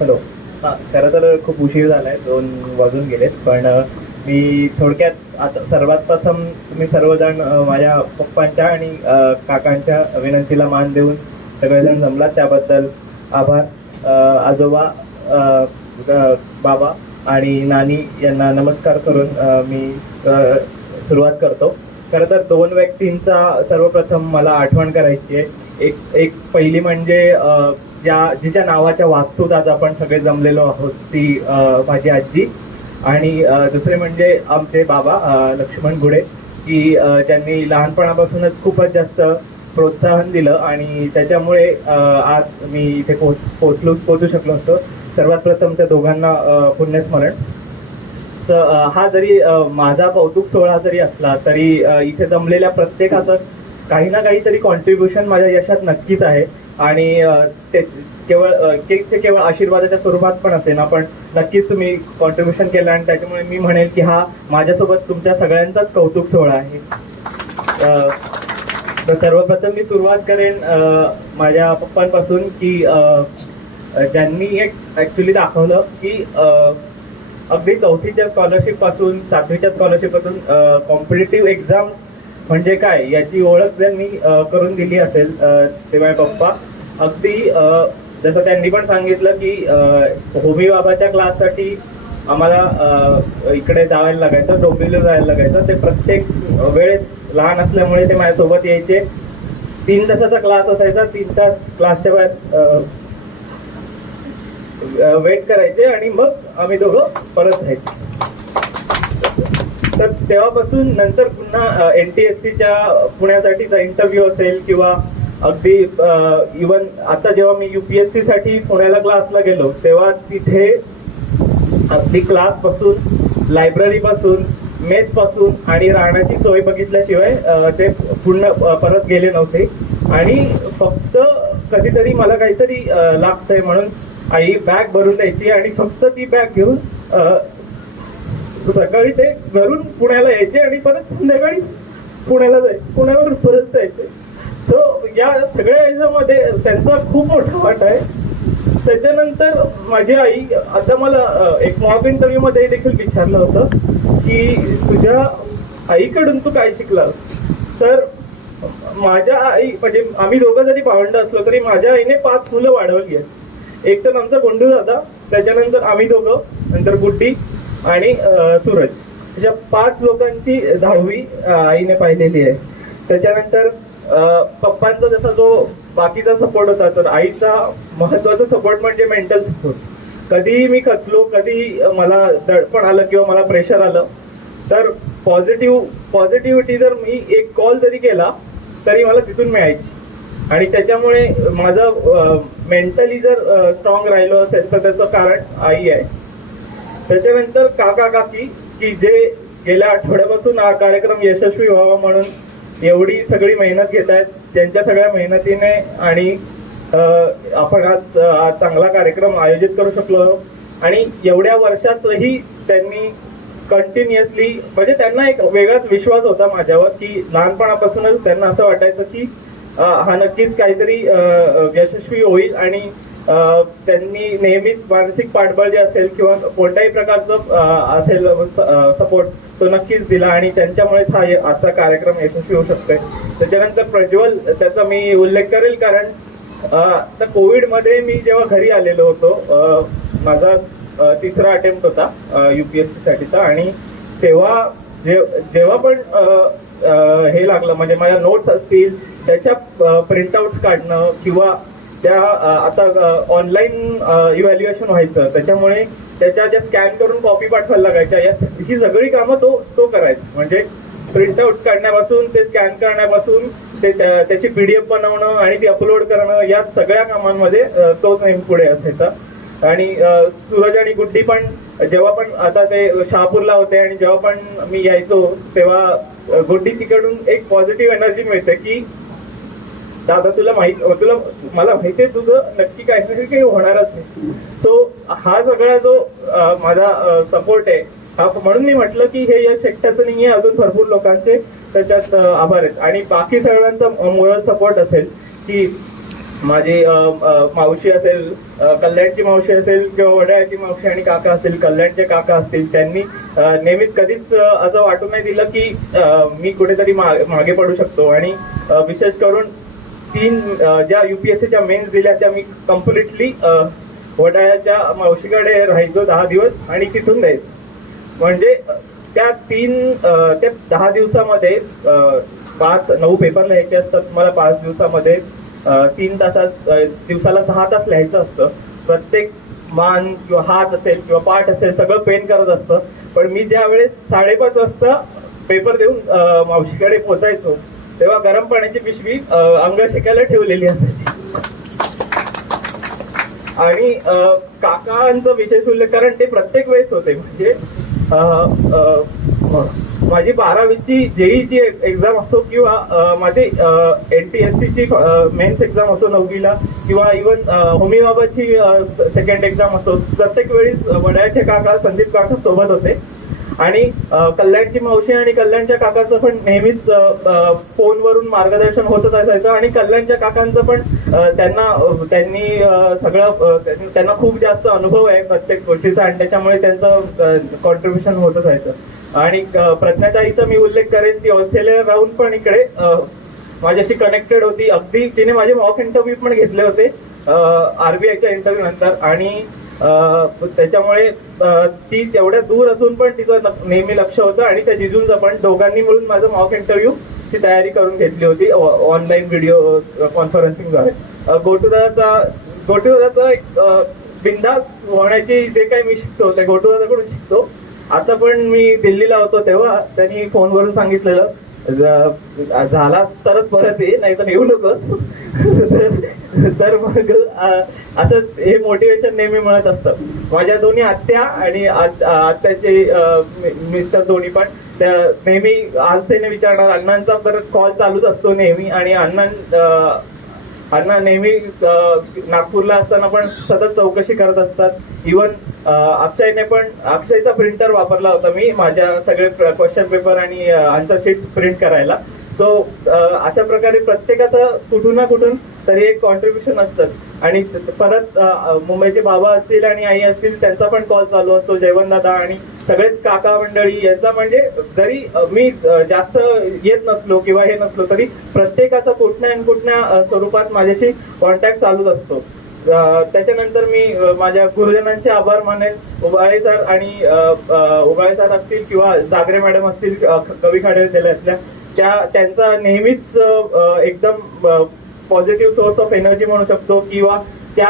Hello. हां, खरं तर खूप उशीर झालाय, 2 वाजून गेलेत. पण मी थोडक्यात आता सर्वात प्रथम तुम्ही सर्वजण माझ्या पप्पांच्या आणि काकांच्या विनंतीला मान देऊन सगळेजण जमलात त्याबद्दल आभार. आजोबा, बाबा आणि नानी यांना नमस्कार करून मी सुरुवात करतो. खरं तर 2 व्यक्तींचा सर्वप्रथम मला आठवण करायची आहे. एक पहिली म्हणजे जिच्या नावाच्या वास्तूत आज आपण सगळे जमलेलो आहोत ती माझी आजी. आणि दुसरे म्हणजे आमचे बाबा लक्ष्मण गुडे, की ज्यांनी लहानपणापासूनच खूपच जास्त प्रोत्साहन दिलं आणि त्याच्यामुळे आज मी इथे पोचू शकलो असतो. सर्वात प्रथम त्या दोघांना पुण्यस्मरण. हा जरी माझा कौतुक सोहळा जरी असला तरी इथे जमलेल्या प्रत्येकाचं काही ना काहीतरी कॉन्ट्रीब्युशन माझ्या यशात नक्कीच आहे. आणि ते केवळ आशीर्वादाच्या स्वरूपात पण असेल ना, पण नक्कीच तुम्ही कॉन्ट्रीब्युशन केलं आणि त्याच्यामुळे मी म्हणेल की हा माझ्यासोबत तुमच्या सगळ्यांचाच कौतुक सोहळा आहे. तर सर्वप्रथम मी सुरुवात करेन माझ्या पप्पांपासून, की ज्यांनी एक ऍक्च्युली दाखवलं की अगदी 4थीच्या स्कॉलरशिप पासून 7वीच्या स्कॉलरशिप पासून कॉम्पिटेटिव्ह एक्झाम म्हणजे काय याची ओळख ज्यांनी करून दिली असेल ते माझे पप्पा. अगदी जसं त्यांनी पण सांगितलं की होमी बाबाच्या क्लाससाठी आम्हाला इकडे जायला लागायचं, डोंबिवलीला जायला लागायचं. ते प्रत्येक वेळेस लहान असल्यामुळे ते माझ्यासोबत यायचे. 3 तासाचा क्लास असायचा, 3 तास क्लासच्या बाहेर वेट करायचे आणि मग आम्ही दोघं परत जायचे. तर तेव्हापासून नंतर पुन्हा NTSCच्या पुण्यासाठीचा इंटरव्ह्यू असेल किंवा अगदी इवन आता जेव्हा मी UPSC साठी पुण्याला क्लासला गेलो तेव्हा तिथे अगदी क्लास पासून, लायब्ररी पासून, मेस पासून आणि राहण्याची सोय बघितल्याशिवाय ते परत गेले नव्हते. आणि फक्त कधीतरी मला काहीतरी लागतंय म्हणून आई बॅग भरून द्यायची आणि फक्त ती बॅग घेऊन सकाळी ते घरून पुण्याला यायचे आणि परत संध्याकाळी पुण्यावरून परत जायचे. सो या सगळ्या याच्यामध्ये त्यांचा खूप मोठा वाटा आहे. त्याच्यानंतर माझी आई, आता मला एक मॉक इंटरव्ह्यू मध्ये देखील विचारलं होतं की तुझ्या आईकडून तू काय शिकलास. तर माझ्या आई म्हणजे आम्ही दोघं जरी भावंड असलो तरी माझ्या आईने 5 मुलं वाढवली आहेत. एक तर आमचा गोंडू दादा, त्याच्यानंतर आम्ही दोघं, नंतर गुड्डी आणि सूरज. अशा 5 लोकांची 10वी आईने पाहिलेली आहे. त्याच्यानंतर पप्पांचा जसा जो बाकीचा सपोर्ट होता, तर आईचा महत्वाचा सपोर्ट म्हणजे मेंटल सपोर्ट. कधीही मी खचलो, कधी मला दडपण आलं किंवा मला प्रेशर आलं तर पॉझिटिव्हिटी जर मी एक कॉल जरी केला तरी मला तिथून मिळायची. आणि त्याच्यामुळे माझं मेंटली जर स्ट्रॉंग राहिलो असेल तर त्याचं कारण आई आहे. त्याच्यानंतर काका काकी, की जे गेल्या आठवड्यापासून हा कार्यक्रम यशस्वी व्हावा म्हणून एवढी सगळी मेहनत घेत आहेत. त्यांच्या सगळ्या मेहनतीने आणि आपण आज चांगला कार्यक्रम आयोजित करू शकलो. आणि एवढ्या वर्षातही त्यांनी कंटिन्युअसली, म्हणजे त्यांना एक वेगळाच विश्वास होता माझ्यावर, की लहानपणापासूनच त्यांना असं वाटायचं की हा नक्कीच काहीतरी यशस्वी होईल. आणि त्यांनी नेहमीच मानसिक पाठबळ जे असेल किंवा कोणत्याही प्रकारचं असेल सपोर्ट तो नक्कीच दिला आणि त्यांच्यामुळेच हा आजचा कार्यक्रम यशस्वी होऊ शकतोय. त्याच्यानंतर प्रज्वल, त्याचा मी उल्लेख करेल कारण आता कोविडमध्ये मी जेव्हा घरी आलेलो होतो, माझा 3रा अटेम्प्ट होता UPSC साठीचा. आणि तेव्हा जेव्हा पण हे लागलं, म्हणजे माझ्या नोट्स असतील त्याच्या प्रिंटआउट्स काढणं किंवा त्या आता ऑनलाईन इव्हॅल्युएशन व्हायचं, त्याच्यामुळे त्याच्या ज्या स्कॅन करून कॉपी पाठवायला लागायच्या, ही सगळी कामं तो करायचा. म्हणजे प्रिंटआउट्स काढण्यापासून ते स्कॅन करण्यापासून ते त्याची PDF बनवणं आणि ती अपलोड करणं, या सगळ्या कामांमध्ये तोच नेहमी पुढे असायचा. आणि सूरज आणि गुड्डी पण जेव्हा पण आता ते शहापूरला होते आणि जेव्हा पण मी यायचो तेव्हा गुड्डीकडून एक पॉझिटिव्ह एनर्जी मिळते की दादा मला माहितीये तुझं नक्की काही होणारच नाही. सो हा सगळा जो माझा सपोर्ट आहे, हा म्हणून मी म्हटलं की हे यश एकट्याचं नाहीये, अजून भरपूर लोकांचे त्याच्यात आभार आहेत. आणि बाकी सगळ्यांचा मोरल सपोर्ट असेल की माझी मावशी असेल, कल्याणची मावशी असेल किंवा वडाळ्याची मावशी आणि काका असेल, कल्याणचे काका असतील, त्यांनी नेहमीच कधीच असं वाटून नाही दिलं की मी कुठेतरी मागे पडू शकतो. आणि विशेष करून 3 ज्या UPSCच्या मेन्स दिल्या त्या मी कम्प्लिटली वडाळ्याच्या मावशीकडे राहायचो 10 दिवस आणि तिथून द्यायचो. म्हणजे त्या 10 दिवसामध्ये 9 पेपर लिहायचे असतात. मला 5 दिवसामध्ये 3 तासात दिवसाला 6 तास लिहायचं असतं. प्रत्येक मान किंवा हात असेल किंवा पाठ असेल सगळं पेन करत असतं. पण मी ज्या वेळेस 5:30 वाजता पेपर देऊन मावशीकडे पोचायचो तेव्हा गरम पाण्याची पिशवी अंग शेकायला ठेवलेली असायची. आणि काकांचा विशेष उल्लेख, कारण ते प्रत्येक वेळेस होते. म्हणजे माझी 12वीची जेईची एक्झाम असो किंवा माझी NTSCची मेन्स एक्झाम असो 9वीला, किंवा इव्हन होमी बाबाची सेकंड एक्झाम असो, प्रत्येक वेळी वडाळ्याचे काका संदीप काका सोबत होते. आणि कल्याणची मावशी आणि कल्याणच्या काकाचं पण नेहमीच फोनवरून मार्गदर्शन होतच असायचं. आणि कल्याणच्या काकांचं पण त्यांनी सगळं त्यांना खूप जास्त अनुभव आहे प्रत्येक गोष्टीचा आणि त्याच्यामुळे त्यांचं कॉन्ट्रीब्युशन होत असायचं. आणि प्रज्ञाताईचा मी उल्लेख करेन, ती ऑस्ट्रेलियाला राहून पण इकडे माझ्याशी कनेक्टेड होती. अगदी तिने माझे मॉक इंटरव्ह्यू पण घेतले होते RBIच्या इंटरव्ह्यू नंतर. आणि त्याच्यामुळे ती तेवढ्या दूर असून पण तिचं नेहमी लक्ष होतं. आणि त्या जिजूंचं पण, दोघांनी मिळून माझं मॉक इंटरव्ह्यू ची तयारी करून घेतली होती ऑनलाईन व्हिडिओ कॉन्फरन्सिंगद्वारे. गोटूदादाचं एक बिंदास होण्याची जे काही मी शिकतो ते गोटूदादाकडून शिकतो. आता पण मी दिल्लीला होतो तेव्हा त्यांनी फोनवरून सांगितलेलं, झाला तरच परत ये, नाही तर येऊ नको. तर मग असं हे मोटिवेशन नेहमी मिळत असतं. माझ्या दोन्ही आत्या आणि आत्याचे मिस्टर दोन्ही पण त्या नेहमी आज त्याने विचारणार, अण्णांचा तर कॉल चालूच असतो नेहमी. आणि अण्णा नेहमी नागपूरला असताना पण सतत चौकशी करत असतात. इव्हन अक्षयचा प्रिंटर वापरला होता मी माझ्या सगळे क्वेश्चन पेपर आणि आन्सर शीट्स प्रिंट करायला. सो अशा प्रकारे प्रत्येकाचं कुठून ना कुठून तरी एक कॉन्ट्रीब्युशन असतं. आणि परत मुंबईचे बाबा असतील आणि आई असतील त्यांचा पण कॉल चालू असतो, जयवंतदादा आणि सगळेच काका मंडळी यांचा. म्हणजे जरी मी जास्त येत नसलो किंवा हे नसलो तरी प्रत्येकाचा कुठल्या स्वरूपात माझ्याशी कॉन्टॅक्ट चालूच असतो. त्याच्यानंतर मी माझ्या गुरुजनांचे आभार मानेन. उबाळे सर आणि उबाळे सर असतील किंवा जागरे मॅडम असतील कवी खाडे विद्यालयातल्या, त्यांचा नेहमीच एकदम पॉझिटिव्ह सोर्स ऑफ एनर्जी म्हणू शकतो. किंवा त्या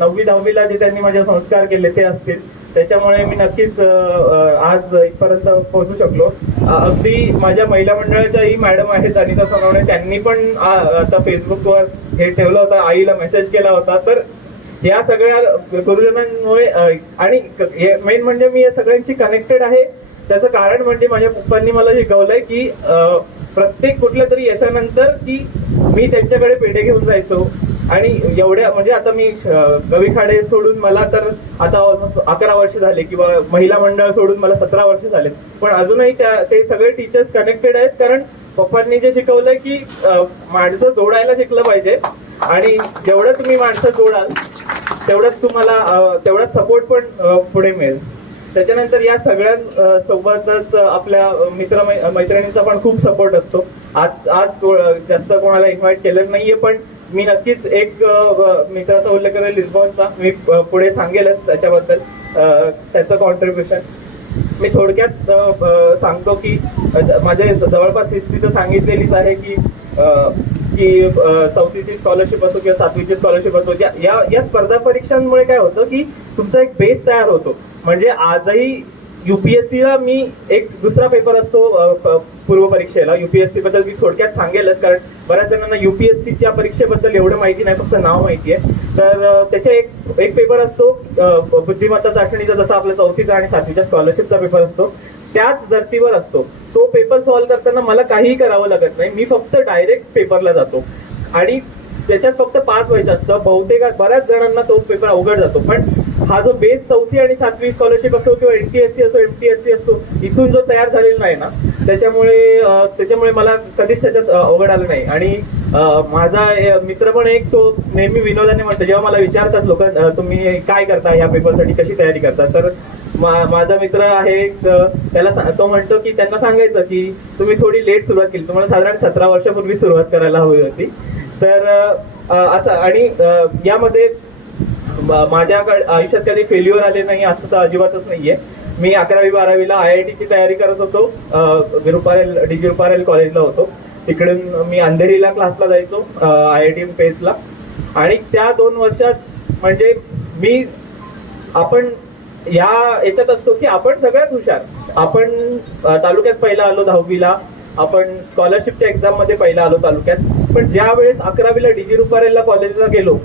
9वी 10वीला जे त्यांनी माझे संस्कार केले ते असतील, त्याच्यामुळे मी नक्कीच आज इथपर्यंत पोहोचू शकलो. अगदी माझ्या महिला मंडळाच्याही मॅडम आहेत अनिता सोनवणे, त्यांनी पण आता फेसबुकवर हे ठेवलं होतं, आईला मेसेज केला होता. तर या सगळ्या गुरुजनांमुळे आणि मेन म्हणजे मी या सगळ्यांशी कनेक्टेड आहे. त्याचं कारण म्हणजे माझ्या पप्पांनी मला शिकवलंय की प्रत्येक कुठल्या तरी यशानंतर की मी त्यांच्याकडे पेढे घेऊन जायचो. आणि एवढ्या म्हणजे आता मी कवी खाडे सोडून मला तर आता ऑलमोस्ट 11 वर्ष झाले, किंवा महिला मंडळ सोडून मला 17 वर्ष झाले. पण अजूनही ते सगळे टीचर्स कनेक्टेड आहेत, कारण पप्पांनी जे शिकवलंय की माणसं जोडायला शिकलं पाहिजे. आणि जेवढं तुम्ही माणसं जोडाल तेवढाच सपोर्ट पण पुढे मिळेल. त्याच्यानंतर या सगळ्या सोबतच आपल्या मैत्रिणींचा पण खूप सपोर्ट असतो. आज जास्त कोणाला इन्व्हाइट केलं नाहीये, पण मी नक्कीच एक मित्राचा उल्लेख करेल, लिस्बॉनचा. मी पुढे सांगेलच त्याच्याबद्दल त्याचं कॉन्ट्रीब्युशन. मी थोडक्यात सांगतो की माझ्या जवळपास हिस्ट्री तर सांगितलेलीच आहे की 4थीची स्कॉलरशिप असो किंवा 7वीची स्कॉलरशिप असो, या स्पर्धा परीक्षांमुळे काय होतं की तुमचा एक बेस तयार होतो. म्हणजे आजही UPSCला मी एक दुसरा पेपर असतो पूर्व परीक्षेला. UPSC बद्दल मी थोडक्यात सांगेलच, कारण बऱ्याच जणांना UPSCच्या परीक्षेबद्दल एवढं माहिती नाही, फक्त नाव माहिती आहे. तर त्याच्या एक पेपर असतो बुद्धिमत्ता चाचणीचा, जसा आपल्या 4थीचा आणि 7वीच्या स्कॉलरशिपचा पेपर असतो, त्याच धर्तीवर असतो. तो पेपर सॉल्व्ह करताना मला काहीही करावं लागत नाही, मी फक्त डायरेक्ट पेपरला जातो. आणि त्याच्यात फक्त पास व्हायचं असतं. बऱ्याच जणांना तो पेपर अवघड जातो, पण हा जो बेस 4थी आणि 7वी स्कॉलरशिप असो किंवा NTSC असो MTSC असो, इथून जो तयार झालेला नाही ना, त्याच्यामुळे मला कधीच त्याच्यात अवघड आलं नाही. आणि माझा मित्र पण एक, तो नेहमी विनोदाने म्हणतो, जेव्हा मला विचारतात लोक तुम्ही काय करता या पेपरसाठी, कशी तयारी करता, तर माझा मित्र आहे त्याला तो म्हणतो की त्यांना सांगायचं की तुम्ही थोडी लेट सुरुवात केली, तुम्हाला साधारण 17 वर्षापूर्वी सुरुवात करायला हवी होती. तर असं, आणि यामध्ये माझ्या आयुष्यात कधी फेल्युअर आले नाही असं तर अजिबातच नाहीये. मी 11वी 12वीला IITची तयारी करत होतो, DG रुपारेल कॉलेजला होतो. तिकडून मी अंधेरीला क्लासला जायचो, IIT पेसला. आणि त्या 2 वर्षात म्हणजे आपण याच्यात असतो की आपण सगळ्यात हुशार. आपण तालुक्यात पहिला आलो 10वीला, आपण स्कॉलरशिपच्या एक्झाम मध्ये पहिला आलो तालुक्यात. पण ज्या वेळेस 11वीला DG रुपारेलला कॉलेजला गेलो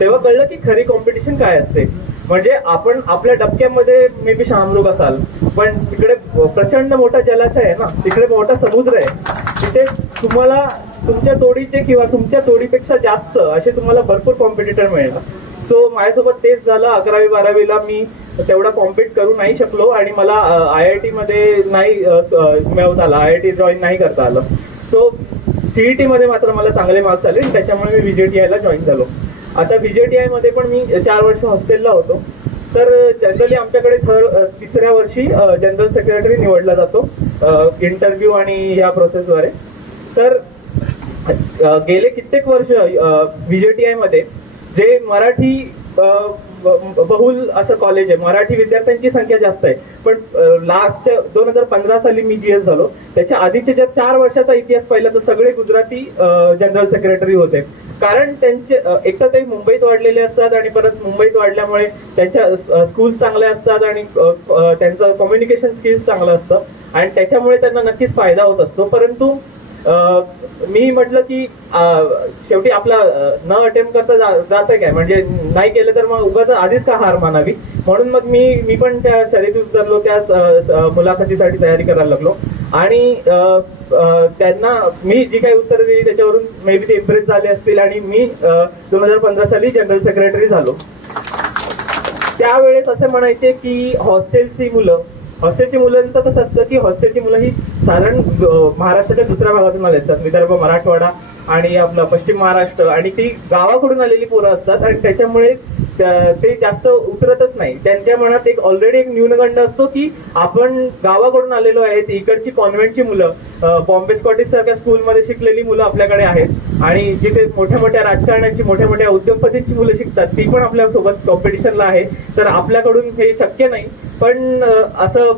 तेव्हा कळलं की खरी कॉम्पिटिशन काय असते. म्हणजे आपण आपल्या डबक्यामध्ये मे बी शहामृग असाल, पण तिकडे प्रचंड मोठा जलाशय आहे ना, तिकडे मोठा समुद्र आहे, तिथे तुम्हाला तुमच्या तोडीचे किंवा तुमच्या तोडीपेक्षा जास्त असे तुम्हाला भरपूर कॉम्पिटिटर मिळणार. सो माझ्यासोबत तेच झालं. 11वी 12वीला मी तेवढा कॉम्पिट करू नाही शकलो आणि मला IIT मध्ये नाही मिळवता आलं, IIT जॉईन नाही करता आलं. सो CET मध्ये मात्र मला चांगले मार्क्स आले, त्याच्यामुळे मी VJTI ला जॉईन झालो. आता VJTI मध्ये पण मी 4 वर्ष हॉस्टेलला होतो. तर जनरली आमच्याकडे तिसऱ्या वर्षी जनरल सेक्रेटरी निवडला जातो इंटरव्ह्यू आणि या प्रोसेसद्वारे. तर गेले कित्येक वर्ष VJTI मध्ये जे मराठी बहुल असं कॉलेज आहे, मराठी विद्यार्थ्यांची संख्या जास्त आहे. पण लास्ट 2015 साली मी GS झालो. त्याच्या आधीचे जर 4 वर्षाचा इतिहास पाहिला तर सगळे गुजराती जनरल सेक्रेटरी होते. कारण त्यांचे एक तर ते मुंबईत वाढलेले असतात आणि परत मुंबईत वाढल्यामुळे त्यांच्या स्कूल्स चांगल्या असतात आणि त्यांचं कम्युनिकेशन स्किल्स चांगलं असतं आणि त्याच्यामुळे त्यांना नक्कीच फायदा होत असतो. परंतु मी म्हटलं की शेवटी आपला न अटेम्प्ट करता जातं काय, म्हणजे नाही केलं तर मग उगाच आधीच का हार मानावी. म्हणून मग मी पण त्या शर्यतीत उतरलो, त्या मुलाखतीसाठी तयारी करायला लागलो. आणि त्यांना मी जी काही उत्तरं दिली त्याच्यावरून मे बी ते इम्प्रेस झाले असतील आणि मी 2015 साली जनरल सेक्रेटरी झालो. त्यावेळेस असे म्हणायचे की हॉस्टेलची मुलांचं कसं असतं की हॉस्टेलची मुलं ही साधारण महाराष्ट्राच्या दुसऱ्या भागातून आले असतात, विदर्भ, मराठवाडा आणि आपलं पश्चिम महाराष्ट्र, आणि ती गावाकडून आलेली पोरं असतात आणि त्याच्यामुळे ते जास्त उतरतच नाही. त्यांच्या मनात ऑलरेडी एक न्यूनगंड असतो की आपण गावाकडून आलेलो आहे, इकडची कॉन्व्हेंटची मुलं, बॉम्बे स्कॉटिश सारख्या स्कूलमध्ये शिकलेली मुलं आपल्याकडे आहेत आणि जिथे मोठ्या मोठ्या राजकारण्यांची, मोठ्या मोठ्या उद्योगपतींची मुलं शिकतात, ती पण आपल्यासोबत कॉम्पिटिशनला आहे. तर आपल्याकडून हे शक्य नाही. पण असं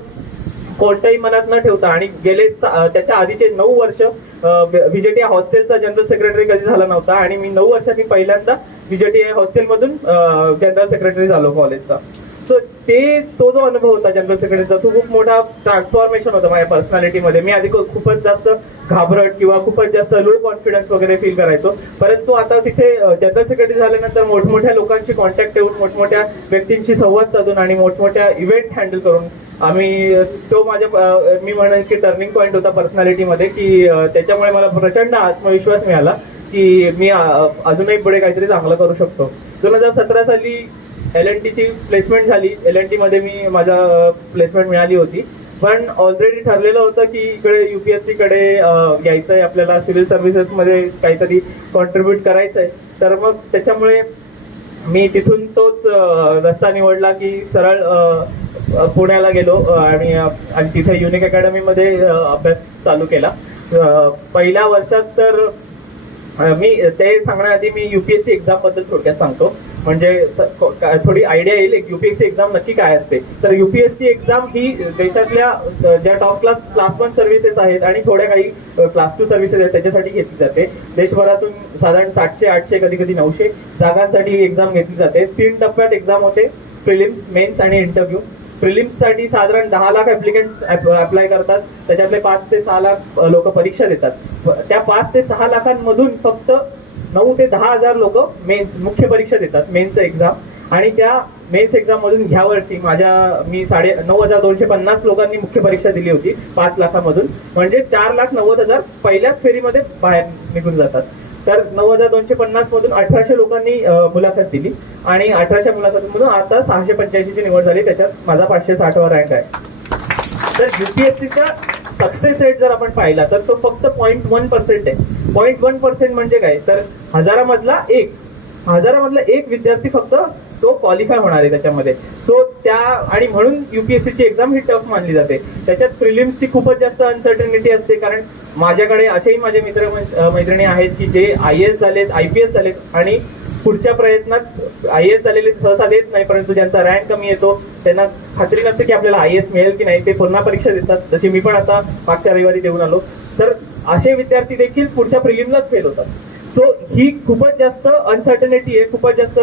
कोणत्याही मनात न ठेवता आणि गेले त्याच्या आधीचे 9 वर्ष VJTI हॉस्टेलचा जनरल सेक्रेटरी कधी झाला नव्हता आणि मी 9 वर्षांनी पहिल्यांदा VJTI हॉस्टेलमधून जनरल सेक्रेटरी झालो कॉलेजचा. सो तो जो अनुभव होता जनरल सेक्रेटरीचा, तो खूप मोठा ट्रान्सफॉर्मेशन होता माझ्या पर्सनॅलिटीमध्ये. मी आधी खूपच जास्त घाबरट किंवा खूपच जास्त लो कॉन्फिडन्स वगैरे फील करायचो. परंतु आता तिथे जनरल सेक्रेटरी झाल्यानंतर मोठमोठ्या लोकांची कॉन्टॅक्ट ठेवून, मोठमोठ्या व्यक्तींशी संवाद साधून आणि मोठमोठ्या इव्हेंट हँडल करून तो मी म्हणेन की टर्निंग पॉईंट होता पर्सनॅलिटीमध्ये, की त्याच्यामुळे मला प्रचंड आत्मविश्वास मिळाला की मी अजूनही पुढे काहीतरी चांगलं करू शकतो. 2017 साली LNT ची प्लेसमेंट झाली. LNT मध्ये माझा प्लेसमेंट मिळाली होती. पण ऑलरेडी ठरलेलं होतं की इकडे UPSC कडे यायचंय, आपल्याला सिव्हिल सर्व्हिसेस मध्ये काहीतरी कॉन्ट्रीब्युट करायचंय. तर मग त्याच्यामुळे मी तिथून तोच रस्ता निवडला की सरळ पुण्याला गेलो आणि तिथे युनिक अकॅडमीमध्ये अभ्यास चालू केला. पहिल्या वर्षात तर मी ते सांगण्याआधी मी UPSC एक्झाम बद्दल थोडक्यात सांगतो, म्हणजे थोडी आयडिया येईल UPSC एक्झाम नक्की काय असते. तर UPSC एक्झाम ही देशातल्या ज्या टॉप क्लास 1 सर्व्हिसेस आहेत आणि थोड्या काही क्लास 2 सर्व्हिसेस आहेत त्याच्यासाठी घेतली जाते. देशभरातून साधारण 700, 800, कधी कधी 900 जागांसाठी ही एक्झाम घेतली जाते. 3 टप्प्यात एक्झाम होते, प्रिलिम्स, मेन्स आणि इंटरव्ह्यू. प्रिलिम्ससाठी साधारण 10 लाख ऍप्लिकेंट अप्लाय करतात, त्याच्यातले 5 ते 6 लाख लोक परीक्षा देतात. त्या 5 ते 6 लाखांमधून फक्त 9 ते 10 हजार लोक मेन्स मुख्य परीक्षा देतात, मेन्स एक्झाम. आणि त्या मेन्स एक्झाम मधून ह्या वर्षी मी 9,250 लोकांनी मुख्य परीक्षा दिली होती 5 लाखांमधून. म्हणजे 4,90,000 पहिल्याच फेरीमध्ये बाहेर निघून जातात. तर 9250 मधून 1800 लोकांनी मुलाखत दिली आणि 1800 मुलाखतीमधून आता 685 ची निवड झाली, त्याच्यात माझा 560वा रँक आहे. तर युपीएससीचा सक्सेस रेट जर आपण पाहिला तर तो फक्त 0.1% आहे. 0.1% म्हणजे काय, तर हजारामधला एक विद्यार्थी फक्त तो क्वालिफाय होणार आहे त्याच्यामध्ये. सो त्या आणि म्हणून युपीएससीची एक्झाम ही टफ मानली जाते. त्याच्यात प्रिलिम्सची खूपच जास्त अनसर्टनिटी असते, कारण माझ्याकडे असेही माझे मित्र मैत्रिणी आहेत की जे IAS झालेत, IPS झालेत आणि पुढच्या प्रयत्नात IAS झालेले सहसा देत नाही, परंतु ज्यांचा रँक कमी येतो त्यांना खात्री नसते की आपल्याला IAS मिळेल की नाही, ते पुन्हा परीक्षा देतात. जशी मी पण आता मागच्या रविवारी देऊन आलो. तर असे विद्यार्थी देखील पुढच्या प्रिलिमलाच फेल होतात. सो ही खूपच जास्त अनसर्टनिटी आहे, खूपच जास्त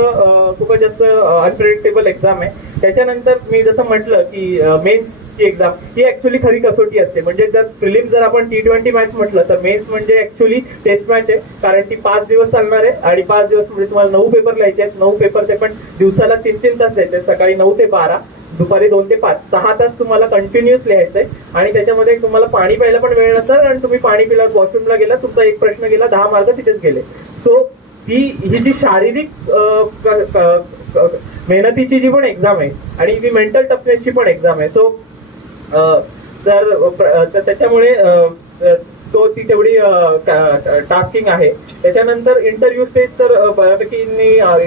अनप्रेडिक्टेबल एक्झाम आहे. त्याच्यानंतर मी जसं म्हटलं की मेन्सची एक्झाम ही ऍक्च्युअली खरी कसोटी असते. म्हणजे जर प्रिलिम्स जर आपण T20 मॅच म्हटलं तर मेन्स म्हणजे ऍक्च्युअली टेस्ट मॅच आहे, कारण ती 5 दिवस चालणार आहे आणि 5 दिवस म्हणजे तुम्हाला 9 पेपर लिहायचे आहेत. 9 पेपर ते पण दिवसाला 3-3 तास द्यायचे, सकाळी 9 ते 12, दुपारी 2 ते 5, 6 तास तुम्हाला कंटिन्युअस लिहायचंय. आणि त्याच्यामध्ये तुम्हाला पाणी प्यायला पण वेळ नसणार, आणि तुम्ही पाणी पिला, वॉशरूमला गेला, तुमचा एक प्रश्न गेला, 10 मार्क तिथेच गेले. सो ही जी शारीरिक मेहनतीची जी पण एक्झाम आहे आणि ती मेंटल टफनेसची पण एक्झाम आहे. सो तर त्याच्यामुळे तो ती तेवढी टास्किंग आहे. त्याच्यानंतर इंटरव्ह्यू स्टेज तर बऱ्यापैकी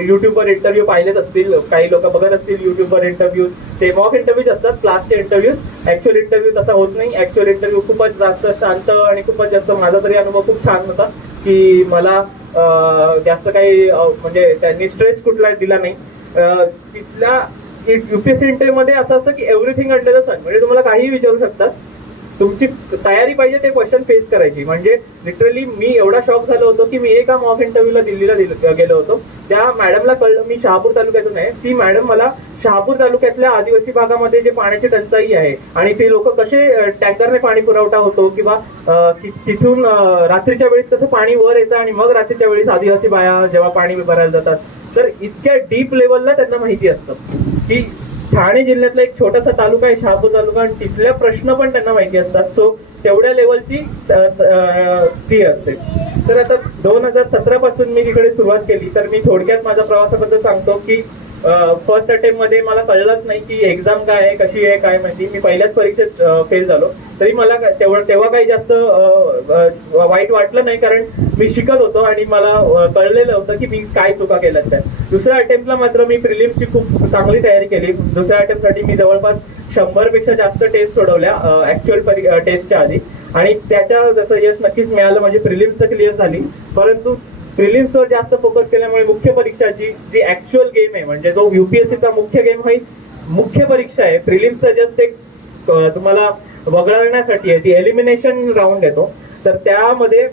युट्यूबवर इंटरव्ह्यू पाहिलेच असतील, काही लोक बघत असतील युट्यूबवर इंटरव्ह्यूज. ते मॉक इंटरव्ह्यूज असतात, क्लासचे इंटरव्ह्यूज. ऍक्च्युअल इंटरव्ह्यू तसा होत नाही. ऍक्च्युअल इंटरव्ह्यू खूपच जास्त शांत आणि खूपच जास्त, माझा तरी अनुभव खूप छान होता की मला जास्त काही म्हणजे त्यांनी स्ट्रेस कुठला दिला नाही. तिथल्या युपीएससी इंटरव्ह्यू मध्ये असं असतं की एव्हरीथिंग अंडर द सन, म्हणजे तुम्हाला काहीही विचारू शकतात, तुमची तयारी पाहिजे ते क्वेश्चन फेस करायची. म्हणजे लिटरली मी एवढा शॉक झालो होतो की मी एका मॉक इंटरव्ह्यूला दिल्लीला गेलो होतो. त्या मॅडमला कळलं मी शहापूर तालुक्यातून आहे. ती मॅडम मला शहापूर तालुक्यातल्या आदिवासी भागामध्ये जे पाण्याची टंचाई आहे आणि ते लोक कसे टँकरने पाणी पुरवठा होतो किंवा तिथून रात्रीच्या वेळेस कसं पाणी वर येतं आणि मग रात्रीच्या वेळेस आदिवासी बाया जेव्हा पाणी भरायला जातात, तर इतक्या डीप लेवलला त्यांना माहिती असतं की ठाणे जिल्ह्यातला एक छोटासा तालुका आहे शहापूर तालुका, आणि तिथल्या प्रश्न पण त्यांना माहिती असतात. सो तेवढ्या लेवलची ती असते. तर आता 2017 पासून मी तिकडे सुरुवात केली. तर मी थोडक्यात माझ्या प्रवासाबद्दल सांगतो की फर्स्ट अटेम्प्ट मध्ये मला कळलंच नाही की एक्झाम काय आहे, कशी आहे, काय माहिती. मी पहिल्याच परीक्षेत फेल झालो. तरी मला तेव्हा काही जास्त वाईट वाटलं नाही, कारण मी शिकत होतो आणि मला कळलेलं होतं की मी काय चुका केल्यात त्या. दुसऱ्या अटेम्प्टला मात्र मी प्रिलिम्सची खूप चांगली तयारी केली. दुसऱ्या अटेम्प्टसाठी मी जवळपास 100 पेक्षा जास्त टेस्ट सोडवल्या ऍक्च्युअल टेस्टच्या आधी, आणि त्याच्या जसं यश नक्कीच मिळालं. म्हणजे प्रिलिम्स तर क्लिअर झाली, परंतु प्रिलिम्सवर जास्त फोकस केल्यामुळे मुख्य परीक्षाची जी ऍक्च्युअल गेम आहे, म्हणजे जो युपीएससीचा मुख्य गेम ही मुख्य परीक्षा आहे. प्रिलिम्सचा जस्ट एक तुम्हाला वगळण्यासाठी आहे, ती एलिमिनेशन राऊंड येतो. तर त्यामध्ये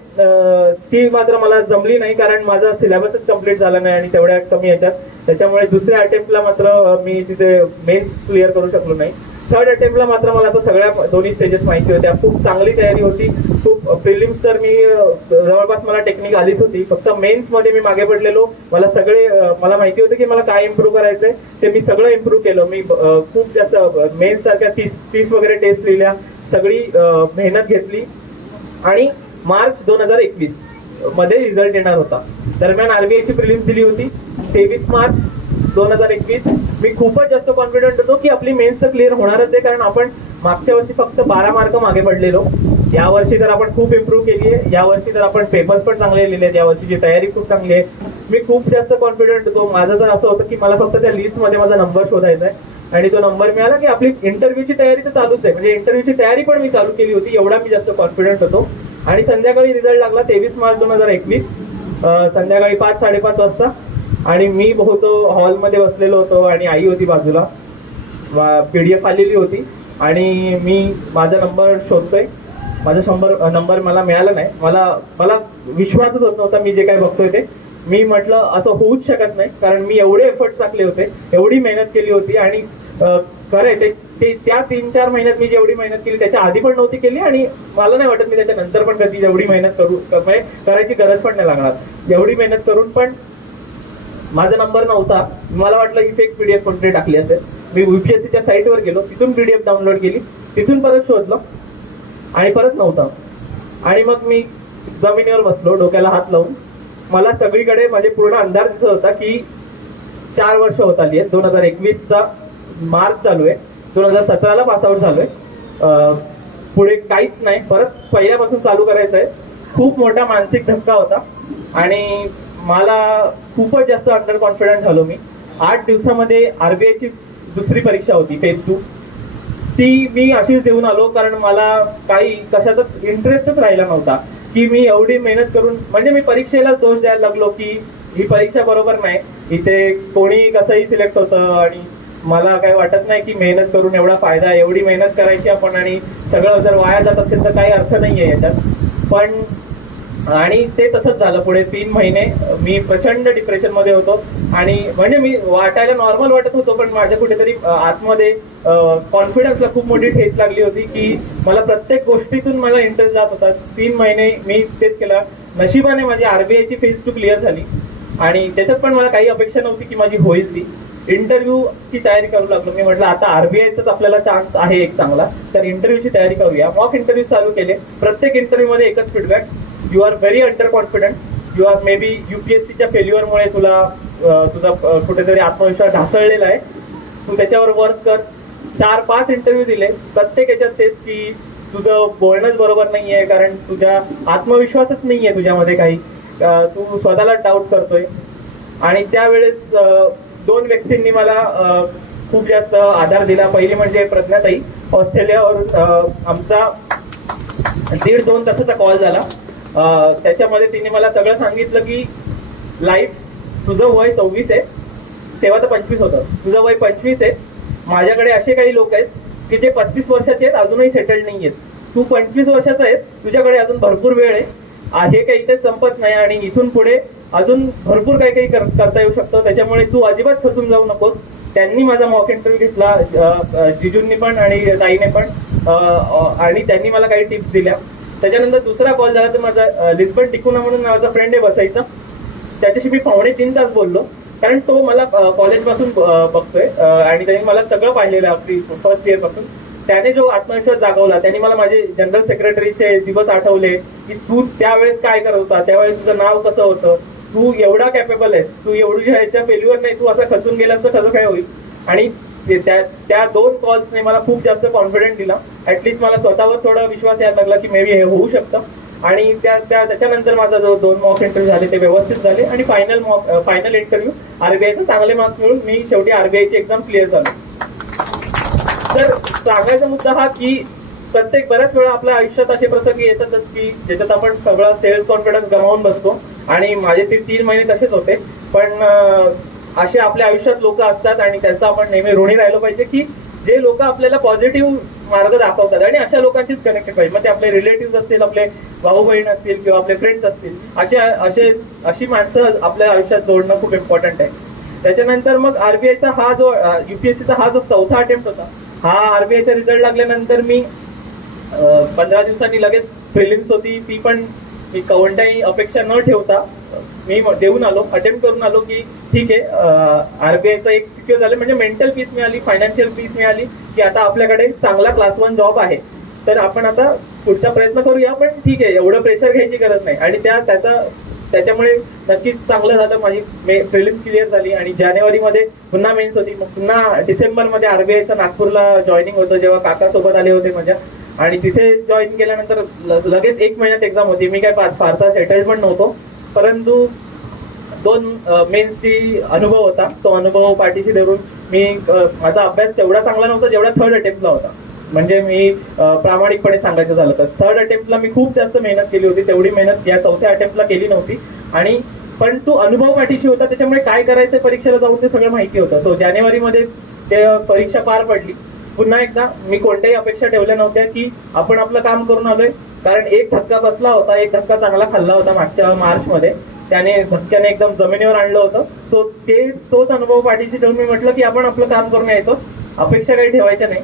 ती मात्र मला जमली नाही, कारण माझा सिलेबसच कम्प्लीट झाला नाही आणि तेवढ्या कमी याच्यात. त्याच्यामुळे दुसऱ्या अटेम्प्टला मात्र मी तिथे मेन्स क्लिअर करू शकलो नाही. थर्ड अटेम्प्टला मात्र मला तो सगळ्या दोन्ही स्टेजेस माहिती होत्या. खूप चांगली तयारी होती. खूप प्रिलिम्स तर मी जवळपास मला टेक्निक आलीच होती. फक्त मेन्स मध्ये मी मागे पडलेलो. मला माहिती होतं की मला काय इम्प्रूव्ह करायचंय, ते मी सगळं इम्प्रूव्ह केलं. मी खूप जास्त मेन्स सारख्या 30 वगैरे टेस्ट लिहिल्या, सगळी मेहनत घेतली आणि मार्च 2021 मध्ये रिझल्ट येणार होता. दरम्यान आरबीआयची प्रिलिम्स दिली होती 23 मार्च 2021. मी खूपच जास्त कॉन्फिडंट होतो की आपली मेन्स तर क्लिअर होणारच आहे, कारण आपण मागच्या वर्षी फक्त 12 मार्क मागे पडलेलो. यावर्षी तर आपण खूप इम्प्रूव्ह केली आहे. यावर्षी तर आपण पेपर्स पण चांगले लिहिले आहेत. यावर्षीची तयारी खूप चांगली आहे. मी खूप जास्त कॉन्फिडंट होतो. माझं तर असं होतं की मला फक्त त्या लिस्टमध्ये माझा नंबर शोधायचा आहे, आणि तो नंबर मिळाला की आपली इंटरव्ह्यूची तयारी तर चालूच आहे. म्हणजे इंटरव्ह्यूची तयारी पण मी चालू केली होती, एवढा मी जास्त कॉन्फिडंट होतो. आणि संध्याकाळी रिझल्ट लागला 23 मार्च 2021 संध्याकाळी 5-5:30 वाजता. आणि मी होतो हॉलमध्ये बसलेलो होतो आणि आई होती बाजूला. PDF आलेली होती आणि मी माझा नंबर शोधतोय. माझा नंबर मला मिळाला नाही. मला विश्वासच होत नव्हता मी जे काही बघतोय ते. मी म्हटलं असं होऊच शकत नाही, कारण मी एवढे एफर्ट्स टाकले होते, एवढी मेहनत केली होती. आणि खरंय ते त्या 3-4 महिन्यात मी जेवढी मेहनत केली त्याच्या आधी पण नव्हती केली, आणि मला नाही वाटत मी त्याच्या नंतर पण कधी जेवढी मेहनत करायची गरज पण नाही लागणार. एवढी मेहनत करून पण माझा नंबर नव्हता. मला वाटलं ही फेक PDF कोणतरी टाकली असेल. मी UPSCच्या साईटवर गेलो, तिथून PDF डाउनलोड केली, तिथून परत शोधलं आणि परत नव्हतं. आणि मग मी जमिनीवर बसलो, डोक्याला हात लावून मला सगळीकडे म्हणजे पूर्ण अंधार दिसत होता की 4 वर्ष होत आली आहेत. 2021चा मार्च चालू आहे, 2017ला पासआउट झालोय. पुढे काहीच नाही, परत पहिल्यापासून चालू करायचं आहे. खूप मोठा मानसिक धक्का होता आणि मला खूपच जास्त अंडर कॉन्फिडंट झालो मी. 8 दिवसामध्ये आरबीआयची दुसरी परीक्षा होती, फेज 2. ती मी अशीच देऊन आलो कारण मला काही कशाचाच इंटरेस्टच राहिला नव्हता की मी एवढी मेहनत करून, म्हणजे मी परीक्षेला दोष द्यायला लागलो की ही परीक्षा बरोबर नाही, इथे कोणी कसंही सिलेक्ट होतं आणि मला काही वाटत नाही की मेहनत करून एवढा फायदा आहे. एवढी मेहनत करायची आपण आणि सगळं जर वाया जात असेल तर काही अर्थ नाहीये याच्यात. पण आणि ते तसंच झालं. पुढे 3 महिने मी प्रचंड डिप्रेशन मध्ये होतो आणि म्हणजे मी वाटायला नॉर्मल वाटत होतो, पण माझ्या कुठेतरी आतमध्ये कॉन्फिडन्सला खूप मोठी ठेच लागली होती की मला प्रत्येक गोष्टीतून मला इंटरेस्ट जात होता. 3 महिने मी तेच केलं. नशिबाने माझी आरबीआयची फेज 2 क्लिअर झाली आणि त्याच्यात पण मला काही अपेक्षा नव्हती की माझी होईल ती. इंटरव्ह्यूची तयारी करू लागलो. मी म्हटलं आता आरबीआयचाच आपल्याला चान्स आहे एक चांगला, तर इंटरव्ह्यूची तयारी करूया. मॉक इंटरव्ह्यू चालू केले. प्रत्येक इंटरव्ह्यू मध्ये एकच feedback, you are very under confident, you are may be युपीएससीच्या फेल्युअरमुळे तुला तुझा कुठेतरी आत्मविश्वास ढासळलेला आहे, तू त्याच्यावर वर्क कर. 4-5 इंटरव्ह्यू दिले, प्रत्येक याच्यात तेच की तुझं बोलणंच बरोबर नाहीये कारण तुझ्या आत्मविश्वासच नाहीये तुझ्यामध्ये काही, तू स्वतःला डाऊट करतोय. आणि त्यावेळेस 2 व्यक्तींनी मला खूप जास्त आधार दिला. पहिली म्हणजे प्रज्ञाताई, ऑस्ट्रेलियावरून आमचा 1.5-2 तासाचा कॉल झाला. त्याच्यामध्ये तिने मला सगळं सांगितलं की लाईफ, तुझं वय 26 आहे, तेव्हा तर 25 होतं, तुझं वय 25 आहे. माझ्याकडे असे काही लोक आहेत की जे 35 वर्षाचे आहेत, अजूनही सेटल्ड नाही आहेत. तू 25 वर्षाचा आहेस, तुझ्याकडे अजून भरपूर वेळ आहे, हे काही इथेच संपत नाही आणि इथून पुढे अजून भरपूर काही काही करता येऊ शकतं. त्याच्यामुळे तू अजिबात खचून जाऊ नकोस. त्यांनी माझा मॉक इंटरव्ह्यू घेतला, जिजूंनी पण आणि ताईने पण, आणि त्यांनी मला काही टिप्स दिल्या. त्याच्यानंतर दुसरा कॉल झाला तर माझा लिस्बन टिकुना म्हणून माझा फ्रेंड आहे बसायचा, त्याच्याशी मी 2.5-3 तास बोललो कारण तो मला कॉलेजपासून बघतोय आणि त्यांनी मला सगळं पाहिलेलं अगदी फर्स्ट इयर पासून. त्याने जो आत्मविश्वास जागवला, त्यांनी मला माझे जनरल सेक्रेटरीचे दिवस आठवले की तू त्यावेळेस काय करत होता, त्यावेळेस तुझं नाव कसं होतं, तू एवढा कॅपेबल आहेस, तू एवढी ह्याच्या फेल्युअर नाही, तू असा खचून गेलास तर कसं काय होईल. आणि त्या 2 कॉल्सने मला खूप जास्त कॉन्फिडन्स दिला. ऍटलिस्ट मला स्वतःवर थोडा विश्वास यायला लागला की मे बी हे होऊ शकतं. आणि त्याच्यानंतर माझा जो 2 मॉक इंटरव्ह्यू झाले ते व्यवस्थित झाले आणि फायनल इंटरव्ह्यू आरबीआयचे चांगले मार्क्स मिळून मी शेवटी आरबीआयची एक्झाम क्लिअर झालो. तर सांगायचा मुद्दा हा की बऱ्याच वेळा आपल्या आयुष्यात असे प्रसंग येतातच की ज्याच्यात आपण सगळा सेल्फ कॉन्फिडन्स गमावून बसतो आणि माझे ते 3 महिने तसेच होते. पण असे आपल्या आयुष्यात लोक असतात आणि त्यांचा आपण नेहमी ऋणी राहिलो पाहिजे की जे लोक आपल्याला पॉझिटिव्ह मार्ग दाखवतात आणि अशा लोकांशीच कनेक्टेड पाहिजे. मग ते आपले रिलेटिव्ह असतील, आपले भाऊ बहीण असतील किंवा आपले फ्रेंड्स असतील, अशी माणसं आपल्या आयुष्यात जोडणं खूप इम्पॉर्टंट आहे. त्याच्यानंतर मग आरबीआयचा हा जो युपीएससीचा हा जो 4था अटेम्प्ट होता, हा आरबीआयचा रिझल्ट लागल्यानंतर मी 15 दिवसांनी लगेच प्रिलिम्स होती, ती पण मी कोणत्याही अपेक्षा न ठेवता मी देऊन आलो, अटेम्प्ट करून आलो की ठीक आहे आरबीआयचं एक सिक्युअर झालं, म्हणजे मेंटल पीस मिळाली, फायनान्शियल पीस मिळाली की आता आपल्याकडे चांगला क्लास 1 जॉब आहे, तर आपण आता पुढचा प्रयत्न करूया. पण ठीक आहे, एवढं प्रेशर घ्यायची गरज नाही. आणि त्याच्यामुळे नक्कीच चांगलं झालं. माझी प्रिलिम्स क्लिअर झाली आणि जानेवारीमध्ये पुन्हा मेन्स होती. मग पुन्हा डिसेंबरमध्ये आरबीआयचं नागपूरला जॉईनिंग होतं, जेव्हा काका सोबत आले होते माझ्या, आणि तिथे जॉईन केल्यानंतर लगेच 1 महिन्यात एक्झाम होती. मी काय फारसा सेटल्ड पण नव्हतो, परंतु 2 मेन्सची अनुभव होता. तो अनुभव पाठीशी धरून मी माझा अभ्यास तेवढा चांगला नव्हता जेवढा 3rd अटेम्प्टला होता. म्हणजे मी प्रामाणिकपणे सांगायचं झालं तर 3rd अटेम्प्टला मी खूप जास्त मेहनत केली होती, तेवढी मेहनत या 4थ्या अटेम्प्टला केली नव्हती. आणि पण तो अनुभव पाठीशी होता, त्याच्यामुळे काय करायचं परीक्षेला जाऊन ते सगळं माहिती होतं. सो जानेवारीमध्ये ते परीक्षा पार पडली. पुन्हा एकदा मी कोणत्याही अपेक्षा ठेवल्या नव्हत्या की आपण आपलं काम करून आलोय, कारण एक धक्का बसला होता, एक धक्का चांगला खाल्ला होता मागच्या मार्चमध्ये, त्याने धक्क्याने एकदम जमिनीवर आणलं होतं. सो तोच अनुभव पाठीशी ठेवून मी म्हटलं की आपण आपलं काम करून यायचो, अपेक्षा काही ठेवायच्या नाही.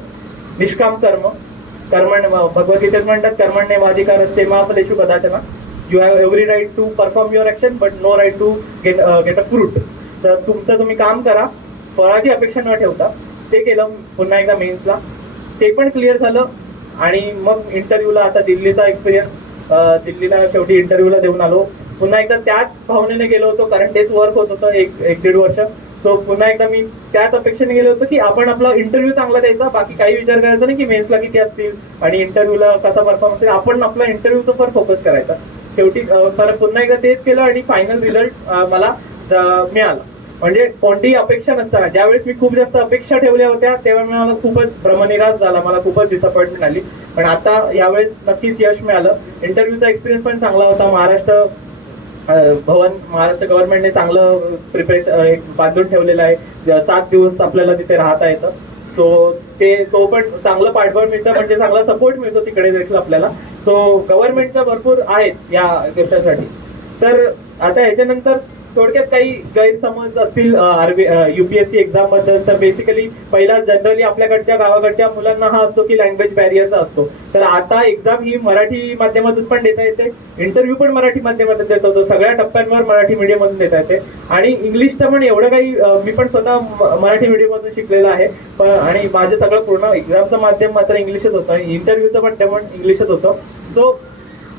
निष्काम कर्मण भगवद्गीतेत म्हणतात, कर्मण्येवाधिकारस्ते मा फलेषु कदाचन, you have every right to perform your action but no right to get a fruit. तर तुमचं तुम्ही काम करा, फळाची अपेक्षा न ठेवता. ते केलं पुन्हा एकदा मेन्सला, ते पण क्लिअर झालं. आणि मग इंटरव्ह्यूला, आता दिल्लीचा एक्सपिरियन्स, दिल्लीला शेवटी इंटरव्ह्यूला देऊन आलो. पुन्हा एकदा त्याच भावनेने गेलो होतो, कारण तेच वर्क होत होतं एक दीड वर्ष. सो पुन्हा एकदा मी त्याच अपेक्षेने गेलो होतो की आपण आपला इंटरव्ह्यू चांगला द्यायचा, बाकी काही विचार करायचा नाही की मेन्सला किती असतील आणि इंटरव्ह्यूला कसा परफॉर्मन्स, आपण आपला इंटरव्ह्यूचा फोकस करायचा. शेवटी पुन्हा एकदा तेच केलं आणि फायनल रिझल्ट मला मिळाला. म्हणजे कोणतीही अपेक्षा नसताना, ज्यावेळेस मी खूप जास्त अपेक्षा ठेवल्या होत्या तेव्हा मला खूपच भ्रमनिराश झाला, मला खूपच डिसअपॉइंटमेंट आली. पण आता यावेळेस नक्कीच यश मिळालं. इंटरव्ह्यूचा एक्सपिरियन्स पण चांगला होता. महाराष्ट्र गव्हर्नमेंटने चांगलं प्रिपरेशन बांधून ठेवलेलं आहे. 7 दिवस आपल्याला तिथे राहता येतं. सो तो पण चांगलं पाठबळ मिळतं, म्हणजे चांगला सपोर्ट मिळतो तिकडे देखील आपल्याला. सो गव्हर्नमेंटचा भरपूर आहेत या गोष्टीसाठी. तर आता ह्याच्यानंतर थोडक्यात काही गैरसमज असतील युपीएससी एक्झाम बद्दल. तर बेसिकली पहिला जनरली आपल्याकडच्या गावाकडच्या मुलांना हा असतो की लँग्वेज बॅरियरचा असतो. तर आता एक्झाम ही मराठी माध्यमातून पण देता येते, इंटरव्ह्यू पण मराठी माध्यमातून देता येतो, सगळ्या टप्प्यांवर मराठी मीडियम मधून देता येते. आणि इंग्लिशचं पण एवढं काही, मी पण स्वतः मराठी मीडियम मधून शिकलेलं आहे, आणि माझं सगळं पूर्ण एक्झामचं माध्यम मात्र इंग्लिशच होतं, इंटरव्ह्यूचं पण ते पण इंग्लिशच होतं. सो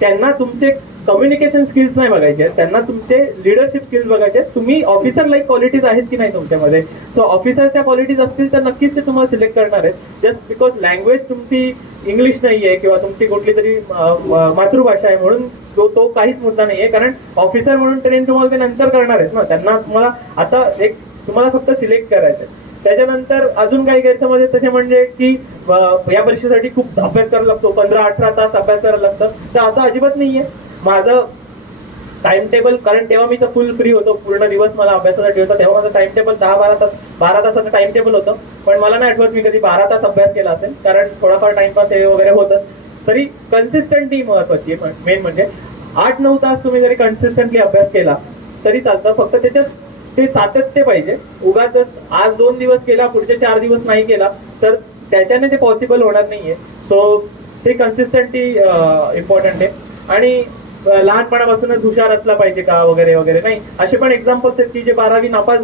त्यांना तुमचे कम्युनिकेशन स्किल्स नाही बघायचे, त्यांना तुमचे लिडरशिप स्किल्स बघायचे. तुम्ही ऑफिसर लाईक क्वालिटीज आहेत की नाही तुमच्यामध्ये. सो ऑफिसरच्या क्वालिटीज असतील तर नक्कीच ते तुम्हाला सिलेक्ट करणार आहेत. जस्ट बिकॉज लँग्वेज तुमची इंग्लिश नाहीये किंवा तुमची कुठली तरी मातृभाषा आहे म्हणून तो काहीच मुद्दा नाहीये, कारण ऑफिसर म्हणून ट्रेन तुम्हाला ते नंतर करणार आहेत ना. त्यांना तुम्हाला आता तुम्हाला फक्त सिलेक्ट करायचं. त्याच्यानंतर अजून काही गैरसमज आहेत तसे म्हणजे की या परीक्षेसाठी खूप अभ्यास करायला लागतो, 15-18 तास अभ्यास करायला लागतं. तर असं अजिबात नाहीये. माझं टाइम टेबल, कारण तेव्हा मी तर फुल फ्री होतो, पूर्ण दिवस मला अभ्यासासाठी होता, तेव्हा माझं टाइम टेबल 12 तासाचं टाइम टेबल होतं. पण मला नाही आठवत मी कधी 12 तास अभ्यास केला असेल, कारण थोडाफार टाइमपास हे वगैरे होतं. तरी कन्सिस्टंटली महत्वाची आहे. मेन म्हणजे 8-9 तास तुम्ही जरी कन्सिस्टंटली अभ्यास केला तरी चालतं, फक्त त्याच्यात ते सातत्य पाहिजे. उगाच आज 2 दिवस केला, पुढचे 4 दिवस नाही केला तर त्याच्याने ते पॉसिबल होणार नाहीये. सो ते कन्सिस्टंटली इम्पॉर्टंट आहे. आणि लहानपणापासूनच हुशार असला पाहिजे का वगैरे वगैरे नाही. असे पण एक्झाम्पल्स आहेत की जे 12वी नापास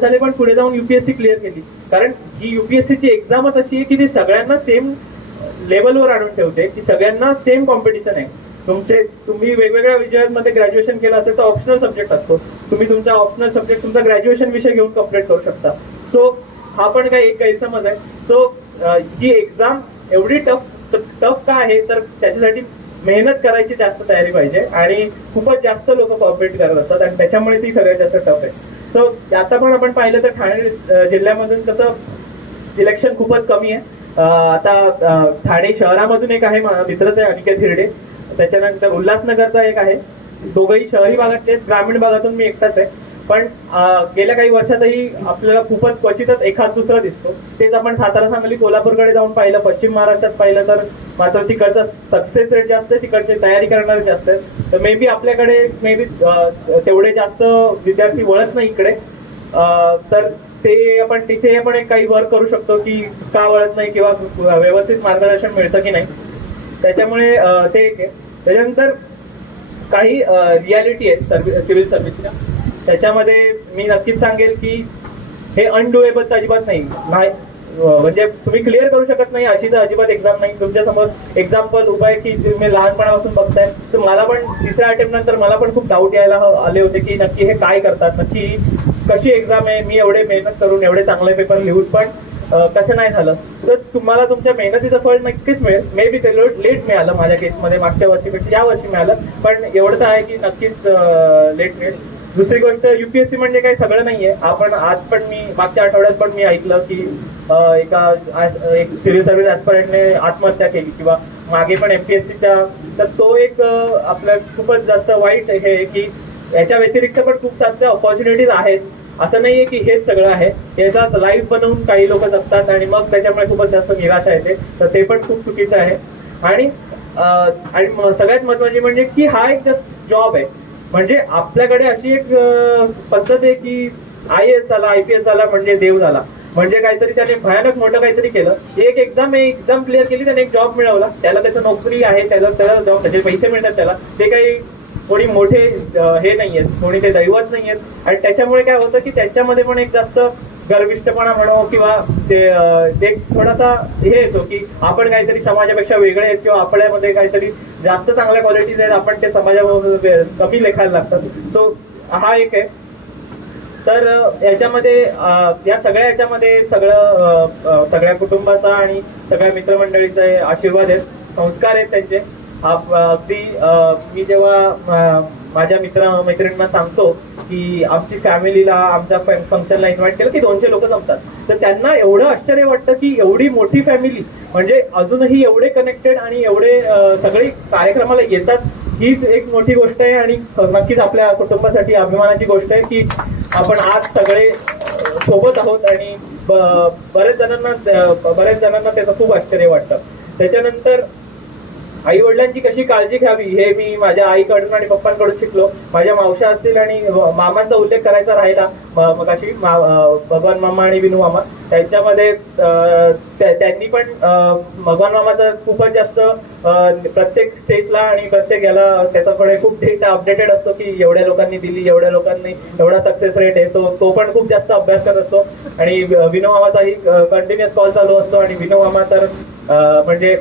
झाले पण पुढे जाऊन युपीएससी क्लिअर केली. कारण ही युपीएससीची एक्झामच अशी आहे की ती सगळ्यांना सेम लेवलवर आणून ठेवते, की सगळ्यांना सेम कॉम्पिटिशन आहे. तुम्ही वेगवेगळ्या विषयांमध्ये ग्रॅज्युएशन केलं असेल तर ऑप्शनल सब्जेक्ट असतो, तुम्ही तुमचा ऑप्शनल सब्जेक्ट तुमचा ग्रॅज्युएशन विषय घेऊन कम्प्लीट करू शकता. सो हा पण काही एक गैरसमज आहे. सो ही एक्झाम एवढी टफ का आहे तर त्याच्यासाठी मेहनत करायची जास्त तयारी पाहिजे आणि खूपच जास्त लोक कॉम्पिट करत असतात आणि त्याच्यामुळे ती सगळ्यात जास्त टफ आहे. सो आता पण आपण पाहिलं तर ठाणे जिल्ह्यामधून कसं सिलेक्शन खूपच कमी आहे. आता ठाणे शहरामधून एक आहे मित्रच आहे अनिकेत हिरडे, त्याच्यानंतर उल्हासनगरचा एक आहे. दोघंही शहरी भागातले, ग्रामीण भागातून मी एकटाच आहे. पण गेल्या काही वर्षातही आपल्याला खूपच क्वचितच एखाद दुसरा दिसतो. तेच आपण सातारा, सांगली, कोल्हापूरकडे जाऊन पाहिलं, पश्चिम महाराष्ट्रात पाहिलं तर मात्र तिकडचा सक्सेस रेट जास्त आहे, तिकडची तयारी करणारे जास्त आहेत. तर मे बी आपल्याकडे तेवढे जास्त विद्यार्थी वळत नाही इकडे. तर तिथे आपण एक काही वर्क करू शकतो की का वळत नाही किंवा व्यवस्थित मार्गदर्शन मिळतं की नाही. त्याच्यामुळे ते एक आहे. त्याच्यानंतर काही रियालिटी आहे सिव्हिल सर्व्हिसच्या, त्याच्यामध्ये मी नक्कीच सांगेल की हे अनडुएबल अजिबात नाही. म्हणजे तुम्ही क्लिअर करू शकत नाही अशी तर अजिबात एक्झाम नाही. तुमच्यासमोर एक्झाम्पल उपाय की तुम्ही लहानपणापासून बघताय. तर मला पण तिसऱ्या अटेम्प्ट नंतर मला पण खूप डाऊट यायला आले होते की नक्की हे काय करतात, नक्की कशी एक्झाम आहे, मी एवढे मेहनत करून एवढे चांगले पेपर लिहून पण कसं नाही झालं. तर तुम्हाला तुमच्या मेहनतीचं फळ नक्कीच मिळेल. मे बी ते लेट मिळालं माझ्या केसमध्ये, मागच्या वर्षीपेक्षा या वर्षी मिळालं, पण एवढंच आहे की नक्कीच लेट मिळेल. दुसरी गोष्ट, युपीएससी म्हणजे काही सगळं नाहीये. मागच्या आठवड्यात पण मी ऐकलं की एक सिव्हिल सर्व्हिस ऍस्पिरंटने आत्महत्या केली किंवा मागे पण एमपीएससीच्या. तर तो एक आपल्या खूपच जास्त वाईट हे की याच्या व्यतिरिक्त पण खूप जास्त ऑपॉर्च्युनिटीज आहेत. असं नाहीये की हेच सगळं आहे. याचा लाईफ बनवून काही लोक जगतात आणि मग त्याच्यामुळे खूपच जास्त निराशा येते. तर ते पण खूप चुकीचं आहे. आणि सगळ्यात महत्वाची म्हणजे की हा एक जस्ट जॉब आहे. म्हणजे आपल्याकडे अशी एक पद्धत आहे की IAS झाला, IPS झाला म्हणजे देव झाला, म्हणजे काहीतरी त्याने भयानक मोठं काहीतरी केलं. एक एक्झाम क्लिअर केली, त्याने एक जॉब मिळवला, त्याला त्याचं नोकरी आहे, त्याला जॉब, त्याचे पैसे मिळतात त्याला. ते काही कोणी मोठे हे नाहीयेत, कोणी ते दैवत नाहीयेत. आणि त्याच्यामुळे काय होतं की त्यांच्यामध्ये पण एक जास्त गर्विष्ठपणा म्हणो किंवा ते थोडासा हे येतो की आपण काहीतरी समाजापेक्षा वेगळे आहेत किंवा आपल्यामध्ये काहीतरी जास्त चांगल्या क्वालिटीज आहेत आपण ते समाजामध्ये कमी लेखायला लागतात. सो हा एक आहे. तर याच्यामध्ये या सगळ्या याच्यामध्ये सगळ्या कुटुंबाचा आणि सगळ्या मित्रमंडळीचे आशीर्वाद आहेत, संस्कार आहेत त्यांचे. अगदी मी जेव्हा माझ्या मैत्रिणींना सांगतो की आमची फॅमिलीला आमच्या फंक्शनला इन्व्हाइट केलं की 200 लोक जमतात, तर त्यांना एवढं आश्चर्य वाटतं की एवढी मोठी फॅमिली म्हणजे अजूनही एवढे कनेक्टेड आणि एवढे सगळे कार्यक्रमाला येतात. हीच एक मोठी गोष्ट आहे आणि नक्कीच आपल्या कुटुंबासाठी अभिमानाची गोष्ट आहे की आपण आज सगळे सोबत आहोत. आणि बऱ्याच जणांना त्याचं खूप आश्चर्य वाटतं. त्याच्यानंतर आई वडिलांची कशी काळजी घ्यावी हे मी माझ्या आईकडून आणि पप्पांकडून शिकलो. माझ्या मावशा असतील आणि मामांचा उल्लेख करायचा राहिला मगाशी, भगवान मामा आणि विनू मामा, त्यांच्यामध्ये त्यांनी पण भगवान मामाचा खूपच जास्त प्रत्येक स्टेजला आणि प्रत्येक याला त्याच्याकडे खूप डेटा अपडेटेड असतो की एवढ्या लोकांनी दिली, एवढ्या लोकांनी एवढा सक्सेस रेट आहे. सो तो पण खूप जास्त अभ्यास करत असतो. आणि विनू मामाचाही कंटिन्युअस कॉल चालू असतो. आणि विनू मामा तर म्हणजे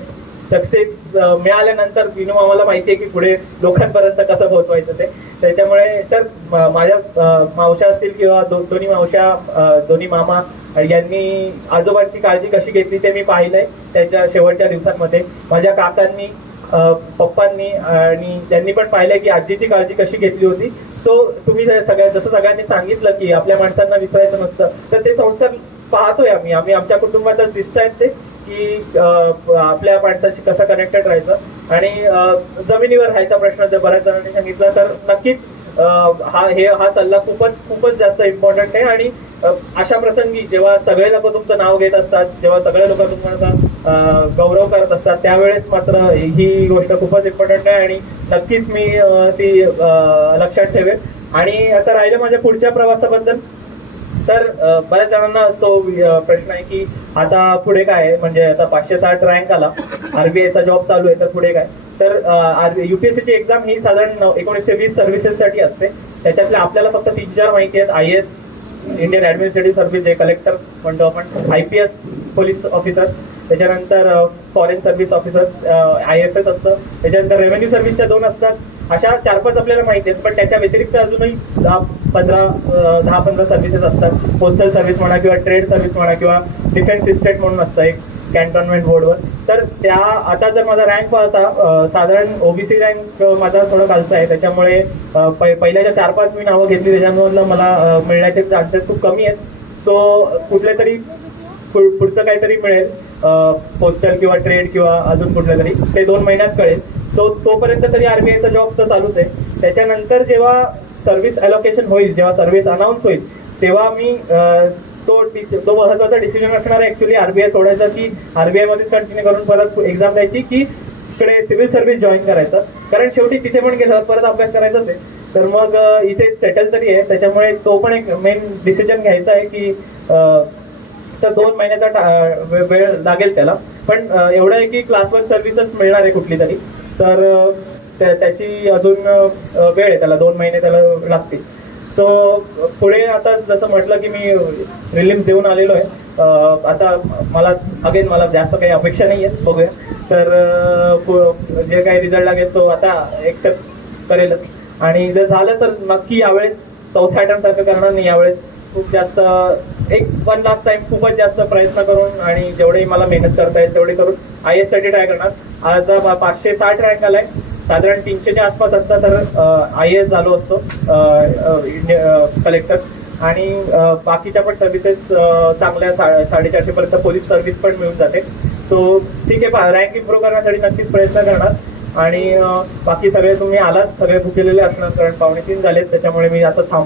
सक्सेस मिळाल्यानंतर विनू मामाला माहितीये की पुढे लोकांपर्यंत कसं पोहोचवायचं ते. त्याच्यामुळे तर माझ्या मावशा असतील किंवा दोन्ही मामा यांनी आजोबांची काळजी कशी घेतली ते मी पाहिलंय त्याच्या शेवटच्या दिवसांमध्ये. माझ्या काकांनी, पप्पांनी आणि त्यांनी पण पाहिलंय की आजीची काळजी कशी घेतली होती. सो तुम्ही जसं सगळ्यांनी सांगितलं की आपल्या माणसांना विसरायचं नसतं, तर ते संस्कार पाहतोय आम्ही आमच्या कुटुंबातच दिसतायत ते की आपल्या माणसाशी कसं कनेक्टेड राहायचं. आणि जमिनीवर राहायचा प्रश्न जर बऱ्याच जणांनी सांगितला तर नक्कीच हा सल्ला खूपच जास्त इम्पॉर्टंट आहे. आणि अशा प्रसंगी जेव्हा सगळे लोक तुमचं नाव घेत असतात, जेव्हा सगळे लोक तुम्हाला गौरव करत असतात, त्यावेळेस मात्र ही गोष्ट खूपच इम्पॉर्टंट आहे आणि नक्कीच मी ती लक्षात ठेवेन. आणि आता राहिलं माझ्या पुढच्या प्रवासाबद्दल, तर बऱ्याच जणांना तो प्रश्न आहे की आता पुढे काय, म्हणजे आता 560 रँक आला, आरबीआयचा जॉब चालू आहे, तर पुढे काय. तर युपीएससीची एक्झाम ही साधारण 19 ते 20 सर्व्हिसेससाठी असते. त्याच्यातल्या आपल्याला फक्त 3-4 माहिती आहेत. IAS, इंडियन ऍडमिनिस्ट्रेटिव्ह सर्व्हिस, जे कलेक्टर म्हणतो आपण, IPS पोलीस ऑफिसर, त्याच्यानंतर फॉरेन सर्व्हिस ऑफिसर IFS असतं, त्याच्यानंतर रेव्हेन्यू सर्व्हिसच्या 2 असतात. अशा 4-5 आपल्याला माहिती आहेत. पण त्याच्या व्यतिरिक्त अजूनही 10-15 सर्व्हिसेस असतात. पोस्टल सर्व्हिस म्हणा किंवा ट्रेड सर्व्हिस म्हणा किंवा डिफेन्स इस्टेट म्हणून असतं एक कॅन्टोन्मेंट बोर्डवर. तर त्या आता जर माझा रँक पाहता, साधारण ओबीसी रँक माझा थोडं खालचा आहे. त्याच्यामुळे पहिल्याच्या 4-5 मी नावं घेतली, त्याच्यामधलं मला मिळण्याचे चान्सेस खूप कमी आहेत. सो कुठले तरी पुढचं काहीतरी मिळेल, पोस्टल किंवा ट्रेड किंवा अजून कुठलं तरी, ते 2 महिन्यात कळेल. सो तोपर्यंत तरी आरबीआयचा जॉब तर चालूच आहे. त्याच्यानंतर जेव्हा सर्व्हिस अलोकेशन होईल, जेव्हा सर्व्हिस अनाऊन्स होईल, तेव्हा मी तो महत्वाचा डिसिजन असणार आहे ऍक्च्युली आरबीआय सोडायचा की आरबीआय मध्येच कंटिन्यू करून परत एक्झाम द्यायची की इकडे सिव्हिल सर्व्हिस जॉईन करायचं. कारण शेवटी तिथे पण गेलं परत अभ्यास करायचाच आहे, तर मग इथे सेटल तरी आहे. त्याच्यामुळे तो पण एक मेन डिसिजन घ्यायचा आहे की तर 2 महिन्याचा वेळ लागेल त्याला. पण एवढं आहे की क्लास 1 सर्व्हिसच मिळणार आहे कुठली तरी, तर त्याची अजून वेळ आहे, त्याला 2 महिने त्याला लागतील. सो पुढे आता जसं म्हटलं की मी प्रिलिम्स देऊन आलेलो आहे. आता मला जास्त काही अपेक्षा नाही आहेत, बघूया. तर जे काही रिझल्ट लागेल तो आता एक्सेप्ट करेलच. आणि जर झालं तर नक्की यावेळेस 4थ्या अटेम्प्ट सारखं करणार नाही. यावेळेस खूप जास्त वन लास्ट टाइम खूपच जास्त प्रयत्न करून आणि जेवढे मला मेहनत करता येईल तेवढे करून IAS साठी ट्राय करणार. आज 560 रँक आलाय, साधारण 300च्या आसपास असता तर IAS झालो असतो कलेक्टर. आणि बाकीच्या पण सर्व्हिसेस चांगल्या 450 पर्यंत पोलीस सर्व्हिस पण मिळून जाते. सो ठीक आहे, रँक इम्प्रूव्ह करण्यासाठी नक्कीच प्रयत्न करणार. आणि बाकी सगळे तुम्ही आलात, सगळे भुकेलेले असणार कारण 2:45 झालेत, त्याच्यामुळे मी आता थांबतो.